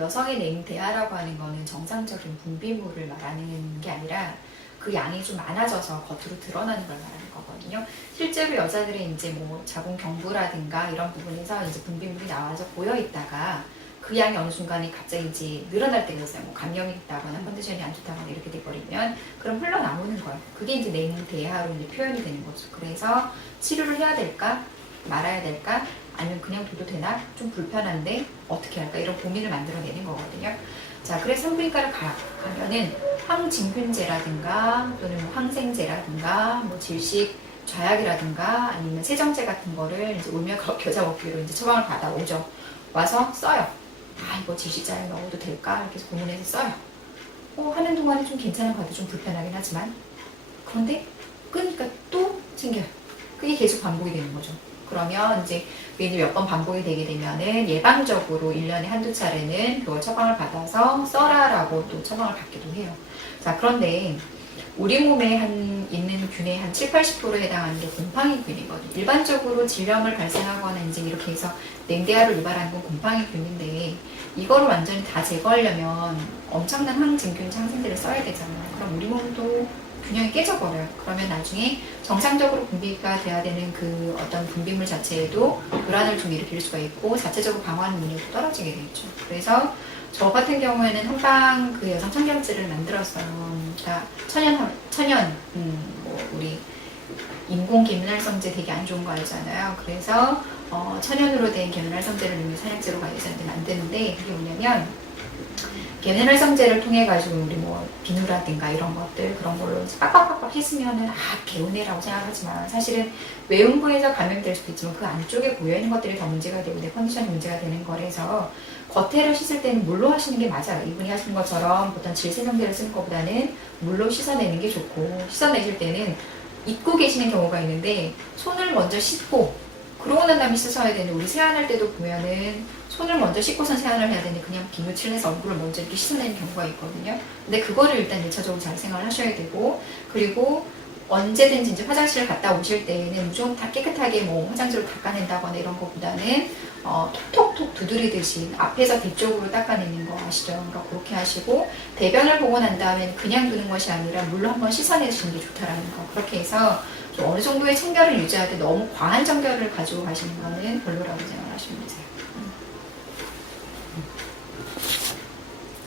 여성의 냉대하라고 하는 거는 정상적인 분비물을 말하는 게 아니라 그 양이 좀 많아져서 겉으로 드러나는 걸 말하는 거거든요. 실제로 여자들의 이제 뭐 자궁 경부라든가 이런 부분에서 이제 분비물이 나와서 보여 있다가 그 양이 어느 순간에 갑자기 이제 늘어날 때가 있어요. 뭐 감염이 있다거나 컨디션이 안 좋다거나 이렇게 돼버리면 그럼 흘러나오는 거예요. 그게 이제 냉대하로 이제 표현이 되는 거죠. 그래서 치료를 해야 될까 말아야 될까 아니면 그냥 둬도 되나 좀 불편한데 어떻게 할까 이런 고민을 만들어내는 거거든요. 자, 그래서 산부인과를 가면은 항진균제라든가 또는 뭐 항생제라든가 뭐 질식 좌약이라든가 아니면 세정제 같은 거를 이제 울며 겨자 먹기로 이제 처방을 받아오죠. 와서 써요. 아, 이거 질식자에 넣어도 될까? 이렇게 해서 고민해서 써요. 하는 동안에 좀 괜찮은 것 같아요. 좀 불편하긴 하지만. 그런데 끄니까 또 생겨요. 그게 계속 반복이 되는 거죠. 그러면 이제 몇 번 반복이 되게 되면은 예방적으로 1년에 한두 차례는 그걸 처방을 받아서 써라라고 또 처방을 받기도 해요. 자, 그런데 우리 몸에 있는 균의 한 70~80%에 해당하는 게 곰팡이균이거든요. 일반적으로 질염을 발생하거나 이제 이렇게 해서 냉대하를 유발하는 건 곰팡이균인데 이거를 완전히 다 제거하려면 엄청난 항진균 항생제를 써야 되잖아요. 그럼 우리 몸도 균형이 깨져버려요. 그러면 나중에 정상적으로 분비가 돼야 되는 그 어떤 분비물 자체에도 불안을 좀 일으킬 수가 있고 자체적으로 방어하는 능력도 떨어지게 되죠. 그래서 저 같은 경우에는 한방 그 여성 청결제를 만들었어요. 그러니까 우리 인공 계면활성제 되게 안 좋은 거 알잖아요. 그래서 천연으로 된 계면활성제를 이미 사약제로 관리자한테 만드는데 그게 뭐냐면 계면활성제를 통해 가지고 우리 뭐 비누라든가 이런 것들 그런 걸로 빡빡빡빡 씻으면은 개운해라고 생각하지만 사실은 외음부에서 감염될 수도 있지만 그 안쪽에 고여 있는 것들이 더 문제가 되고 내 컨디션이 문제가 되는 거라서 겉에를 씻을 때는 물로 하시는 게 맞아요. 이분이 하시는 것처럼 보통 질세정제를 쓰는 것보다는 물로 씻어내는 게 좋고 씻어내실 때는 잊고 계시는 경우가 있는데 손을 먼저 씻고 그러고 난 다음에 씻어야 되는데 우리 세안할 때도 보면은 손을 먼저 씻고선 세안을 해야 되는데 그냥 비누칠을 해서 얼굴을 먼저 이렇게 씻어내는 경우가 있거든요. 근데 그거를 일단 1차적으로 잘 생각을 하셔야 되고 그리고 언제든지 이제 화장실을 갔다 오실 때에는 무조건 다 깨끗하게 뭐 화장실로 닦아낸다거나 이런 것보다는 톡톡톡 두드리듯이 앞에서 뒤쪽으로 닦아내는 거 아시죠? 그러니까 그렇게 하시고 대변을 보고 난 다음에는 그냥 두는 것이 아니라 물로 한번 씻어내시는 게 좋다라는 거. 그렇게 해서 좀 어느 정도의 청결을 유지하되 너무 과한 청결을 가지고 가시는 거는 별로라고 생각하시면 되세요.